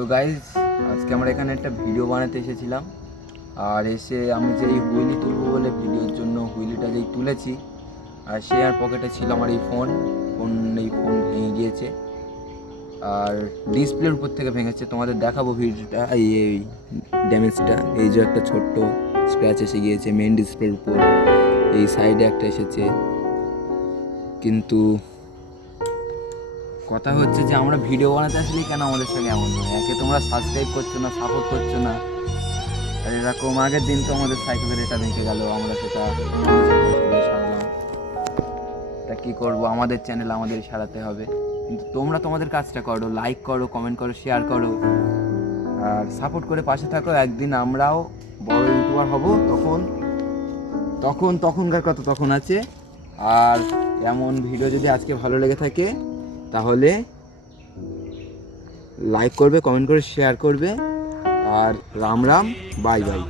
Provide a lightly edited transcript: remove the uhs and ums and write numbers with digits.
তো গাইজ আজকে আমরা এখানে একটা ভিডিও বানাতে এসেছিলাম, আর এসে আমি যেই হুইলি তুলবো বলে ভিডিওর জন্য হুইলিটা যেই তুলেছি, আর সে আর পকেটে ছিল আমার এই ফোন ভেঙে গিয়েছে আর ডিসপ্লের উপর থেকে ভেঙেছে। তোমাদের দেখাবো ভিডিওটা। এই ড্যামেজটা, এই যে একটা ছোট্ট স্ক্র্যাচ এসে গিয়েছে মেন ডিসপ্লের উপর, এই সাইডে একটা এসেছে। কিন্তু কথা হচ্ছে যে আমরা ভিডিও বানাতে আসলে কেন আমাদের সঙ্গে এমন হয়? একে তোমরা সাবস্ক্রাইব করছো না, সাপোর্ট করছো না। আর এরকম আগের দিন তো আমাদের সাইকেলের এটা ভেঙে গেল, আমরা সেটা সারালাম। তা কী করবো, আমাদের চ্যানেল আমাদের সারাতে হবে। কিন্তু তোমরা তোমাদের কাজটা করো, লাইক করো, কমেন্ট করো, শেয়ার করো, আর সাপোর্ট করে পাশে থাকো। একদিন আমরাও বড় ইউটিউবার হব, তখনকার কথা তখন আছে। আর এমন ভিডিও যদি আজকে ভালো লেগে থাকে তাহলে লাইক করবে, কমেন্ট করে শেয়ার করবে। আর রাম রাম, বাই বাই।